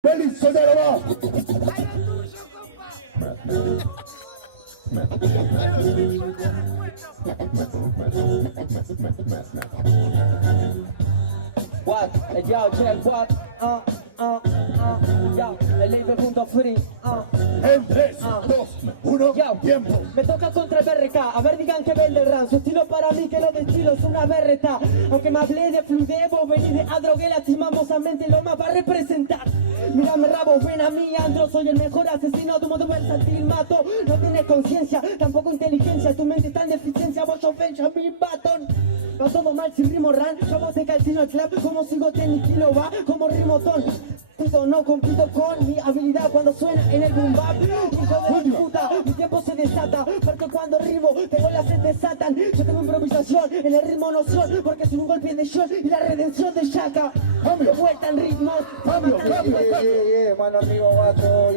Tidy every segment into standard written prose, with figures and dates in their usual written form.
Feliz, soltalo va. What? Yo, check what? Yo, el libre.free. En 3, 2, 1, Yo, tiempo. me toca contra el BRK. A ver, digan que vende el ran. Su estilo para mí, que lo de estilo es una berreta. Aunque me hablé de fluidez, vos venís de adrogué, lastimamos a mente, lo más va a representar. Mírame rabo, ven a mí, Andro, soy el mejor asesino, tu modo versátil, mato. No tienes conciencia, tampoco inteligencia, tu mente está en deficiencia, vos sos Benjamin Button. No todo mal si rimo ran, como se calcino el clap, como sigo tenis kilo va, como rimotón. Puto, no compito con mi habilidad cuando suena en el boom bap. Hijo de puta, mi tiempo se desata, porque cuando rimo tengo las sed desatan. Yo tengo improvisación, en el ritmo no son, porque soy un golpe de shot y la redención de Shaka. Cambio. Vuelta en ritmo, Cambio, cambio, cambio. Mano arriba, guacho,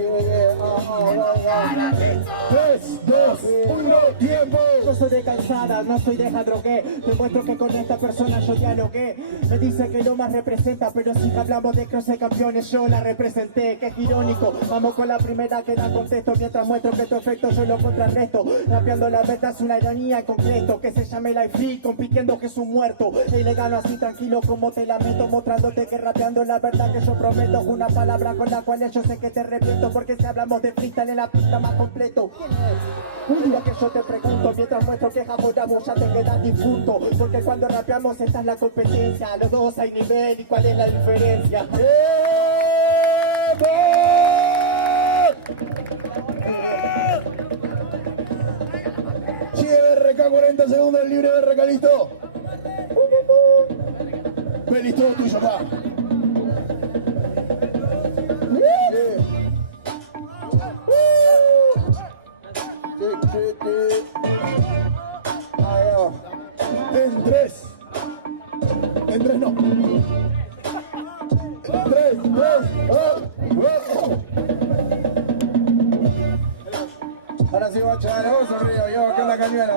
3, 2, 1, tiempo. No soy de calzada, no soy de jadrogué. Te muestro que con esta persona yo dialogué. Me dice que no más representa, pero si hablamos de cross de campeones, yo la representé. Que es irónico, vamos con la primera que da contexto. Mientras muestro que tu efecto yo lo contrarresto. Rapeando la verdad es una ironía en concreto. Que se llame Life Free, compitiendo que es un muerto. Y le gano así tranquilo como te lamento, mostrándote que rapeando la verdad que yo prometo. Una palabra con la cual yo sé que te arrepiento, porque si hablamos de freestyle en la pista más completo. Un día que yo te pregunto, mientras muestro que jabonamos ya te quedas difunto. Porque cuando rapeamos esta es la competencia, los dos hay nivel y cuál es la diferencia. BRK 40 segundos, libre BRK, listo. Feliz, todo tuyo, va. En 3. En 3 no. En 3, 2, Ahora sí, guacho, vamos arriba, yo con la cañuela.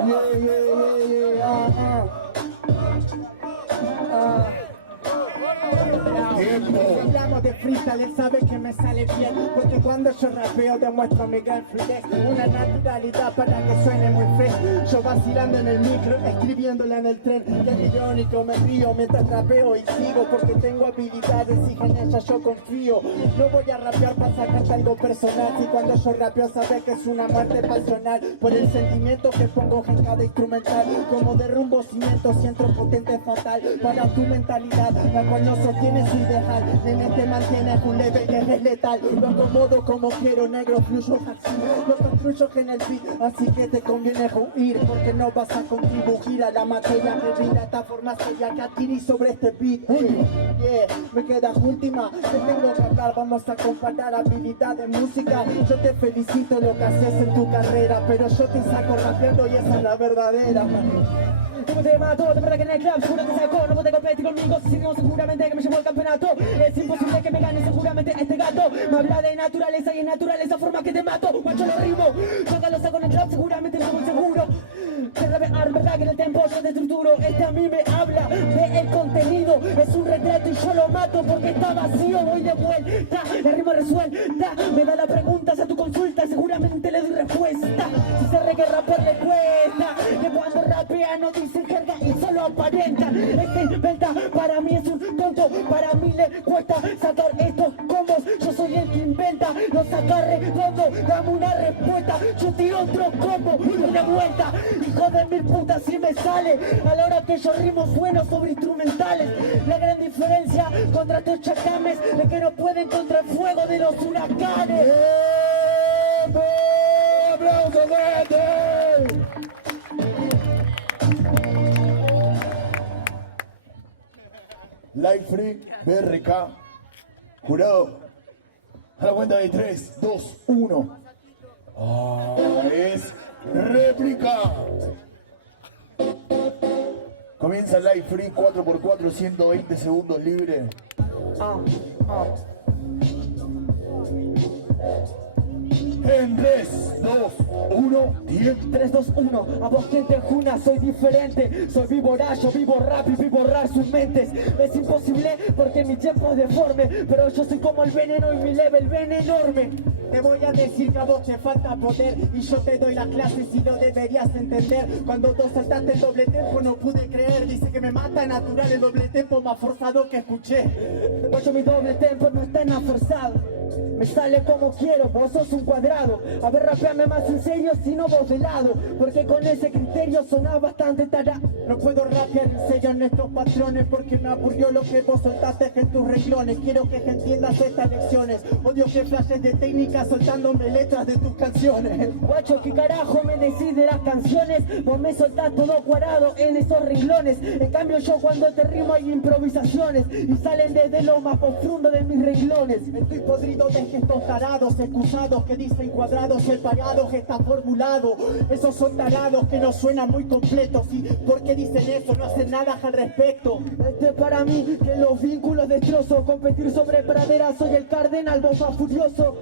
tiempo. Hablamos de freestyle, él sabe que me sale bien, porque cuando yo rapeo demuestro mi gran fluidez, una naturalidad para que suene muy fresh. Yo vacilando en el micro, escribiéndola en el tren, y es irónico, me río mientras rapeo y sigo, porque tengo habilidades y en ellas yo confío. No voy a rapear para sacarte algo personal, si cuando yo rapeo sabes que es una muerte pasional, por el sentimiento que pongo en cada instrumental, como derrumbo cimientos, siento potente fatal para tu mentalidad, la cual no sostiene su ideal. Nene, te mantienes un leve que es letal. Lo acomodo como quiero, negro, fluyo así. Lo construyo en el beat, así que te conviene huir, porque no vas a contribuir a la materia que brinda esta forma seria que adquirí sobre este beat. Me quedas última, te tengo que hablar, vamos a comparar habilidad de música. Yo te felicito lo que haces en tu carrera, pero yo te saco rapeando y esa es la verdadera. Como te mato, de verdad que en el club seguro te saco. No puedes competir conmigo, si no seguramente que me llevo el campeonato. Es imposible que me gane seguramente este gato. Me habla de naturaleza y en naturaleza forma que te mato. Macho lo rimo, yo lo saco en el club seguramente no muy seguro. De rapear, verdad que en el tempo yo te estructuro. Este a mí me habla de el contenido. Es un retrato y yo lo mato porque está vacío. Voy de vuelta, la rima resuelta. Me da la pregunta a tu consulta, seguramente le doy respuesta. Si se re que rapear le cuesta, que cuando rapea no dice jerga y solo aparenta. Este inventa, para mí es un tonto, para mí le cuesta sacar estos combos. Yo soy el que inventa, lo saca redondo, dame una respuesta. Yo tiro otro combo, una vuelta, hijo de mil putas si me sale. A la hora que yo rimo buenos sobre instrumentales. La gran diferencia contra estos chacames es que no pueden contra el fuego de los huracanes. ¡Aplausos, gente! Life Free, BRK, jurado, a la cuenta de 3, 2, 1. Es réplica. Comienza Life Free 4x4, 120 segundos libre. En 3, 2, 1. 1, tiempo. 3, 2, 1, a vos quien te juna, soy diferente. Soy víbora, yo vivo rap y vi borrar sus mentes. Es imposible porque mi tiempo es deforme, pero yo soy como el veneno y mi level ven enorme. Te voy a decir que a vos te falta poder y yo te doy la clase si lo deberías entender. Cuando tú saltaste el doble tempo no pude creer. Dice que me mata natural el doble tempo más forzado que escuché. Guacho, mi doble tempo no está nada forzado. Me sale como quiero, vos sos un cuadrado. A ver, rapeame más en serio, si no vos de lado. Porque con ese criterio sonás bastante tará. No puedo rapear en serio en estos patrones porque me aburrió lo que vos soltaste en tus renglones. Quiero que entiendas estas lecciones. Odio que flashes de técnica soltándome letras de tus canciones. Guacho, ¿qué carajo me decís de las canciones? Vos me soltás todo cuadrado en esos renglones. En cambio yo cuando te rimo hay improvisaciones y salen desde lo más profundo de mis renglones. Estoy podrido de que estos tarados excusados que dicen cuadrados separados está formulado. Esos son tarados que no suenan muy completos. ¿Y por qué dicen eso? No hacen nada al respecto. Para mí que los vínculos destrozo. Competir sobre pradera, soy el cardenal, vos más furioso.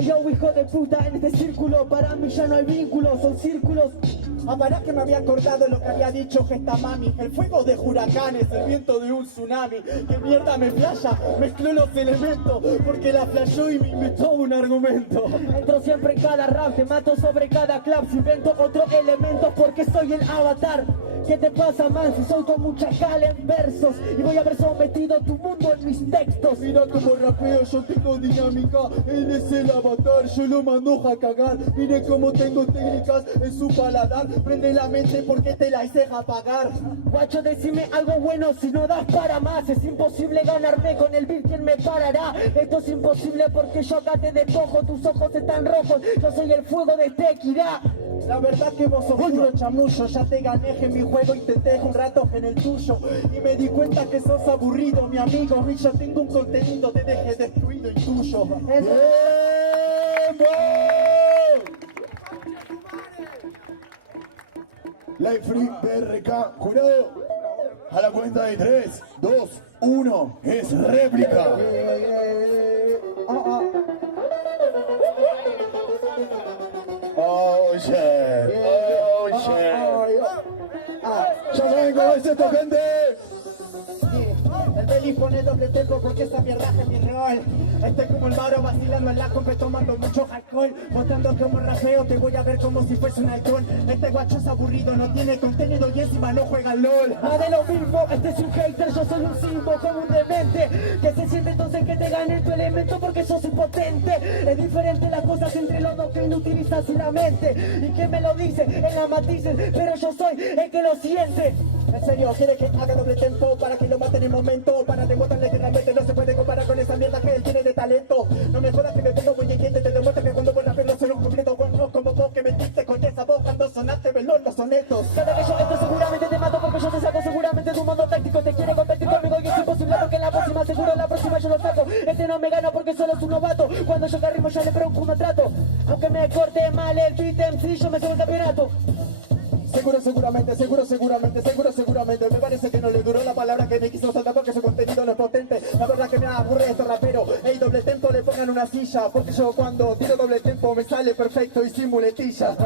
Yo hijo de puta en este círculo. Para mí ya no hay vínculos, son círculos. Para que me había acordado lo que había dicho Gesta Mami. El fuego de huracanes, el viento de un tsunami. Que mierda me flasha, mezcló los elementos. Porque la flashó y me inventó un argumento. Entro siempre en cada rap, te mato sobre cada clap. Si invento otro elemento porque soy el avatar. ¿Qué te pasa, man? Si soy con mucha cala en versos y voy a haber sometido tu mundo en mis textos. Mira como rapeo, yo tengo dinámica. Él es el avatar, yo lo mando a cagar. Mire cómo tengo técnicas en su paladar. Prende la mente porque te la hice apagar. Guacho, decime algo bueno si no das para más. Es imposible ganarme con el beat, ¿quién me parará? Esto es imposible porque yo acá te despojo. Tus ojos están rojos, yo soy el fuego de Tequila. La verdad que vos sos puro chamullo. Ya te gané en mi juego y te dejo un rato en el tuyo. Y me di cuenta que sos aburrido, mi amigo. Y yo tengo un contenido, te dejé destruido y tuyo. Live Free PRK, jurado. A la cuenta de 3, 2, 1, es réplica. Oh shit, oh shit. Ya vengo, es esto, gente. El Beli pone doble tempo porque esa mierda es mi rol. Estoy como el Mauro vacilando en la compa tomando mucho alcohol. Mostrando como rapeo, te voy a ver como si fuese un halcón. Este guacho es aburrido, no tiene contenido y encima no juega LOL. Más de lo mismo, este es un hater, yo soy un simbo como un demente. Que se siente entonces que te gane tu elemento porque sos impotente. Es diferente las cosas entre los dos que inutilizas la mente. Y que me lo dice en la matices, pero yo soy el que lo siente. En serio, quiere que haga doble tempo para que lo maten en el momento. Para demostrarle que realmente no se puede comparar con esa mierda que él tiene de talento. No me jodas que me tengo muy inquiente, te demuestra que cuando voy a verlo soy un completo bueno como vos que metiste con esa voz cuando sonaste velón los sonetos. Cada que yo entro seguramente te mato porque yo te saco seguramente de un mundo táctico. Te quiere competir conmigo y es imposible porque la próxima seguro la próxima yo lo saco. Este no me gana porque solo es un novato. Cuando yo carrimo ya le pregunto un trato. Aunque me corte mal el beat MC yo me subo el campeonato. Seguramente, me parece que no le duró la palabra que me quiso soltar porque su contenido no es potente. La verdad que me aburre este rapero. Ey, doble tempo le pongan una silla, porque yo cuando tiro doble tempo me sale perfecto y sin muletilla.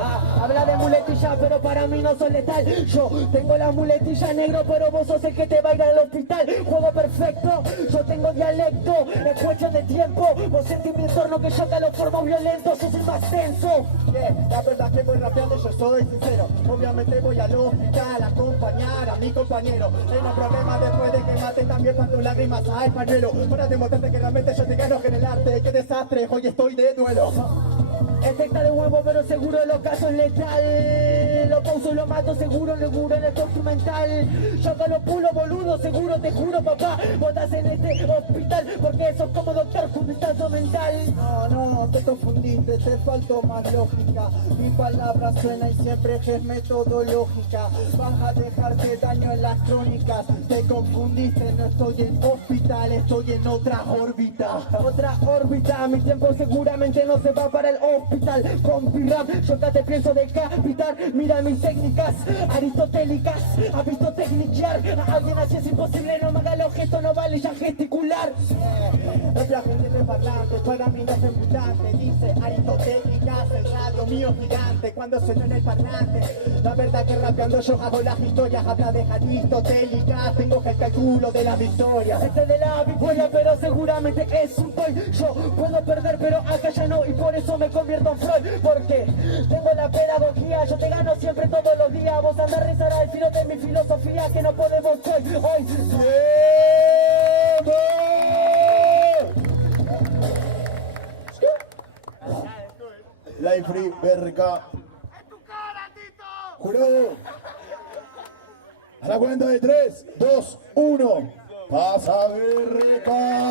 Habla de muletilla, pero para mí no soy letal. Yo tengo la muletilla negro, pero vos sos el que te va a ir al hospital. Juego perfecto, yo tengo dialecto, es cuestión de tiempo. Vos sentís mi entorno que yo te lo formo violento, sos el más tenso. La verdad que voy rapeando, yo soy sincero. Obviamente voy al hospital a acompañar a mi compañero. En los problemas después de que mate también para tus lágrimas al pañuelo. Para demostrarte que realmente yo te gano en el arte. Qué desastre, hoy estoy de duelo. Este está de huevo, pero seguro el ocaso es letal. Lo pauso y lo mato, seguro en el instrumental. Yo acá lo pulo, boludo, seguro, te juro, papá. Vos estás en este hospital porque sos como doctor con distancia mental. No, te confundiste, te faltó más lógica. Mi palabra suena y siempre es metodológica. Vas a dejarte daño en las crónicas. Te confundiste, no estoy en hospital, estoy en otra órbita. Otra órbita, mi tiempo seguramente no se va para el hospital. Con P-Rap, yo acá te pienso decapitar. Mira mis técnicas aristotélicas. ¿Has visto tecniquear? A alguien así es imposible, no me haga los gestos, no vale ya gesticular. Otra gente de parlante, para mí no es importante. Dice aristotélicas, el radio mío gigante cuando suena en el parlante. La verdad que rapeando yo hago las historias, habla de aristotélicas, tengo que el cálculo de la victoria. Este de la victoria, pero seguramente es un toy. Yo puedo perder, pero acá ya no, y por eso me convierto en Freud. Porque tengo la pedagogía, yo te gano siempre todos los días. Vos andás a rezar al filo de mi filosofía, que no podemos hoy. Live Free BRK. Jurado. A la cuenta de 3, 2, 1. Pasa BRK.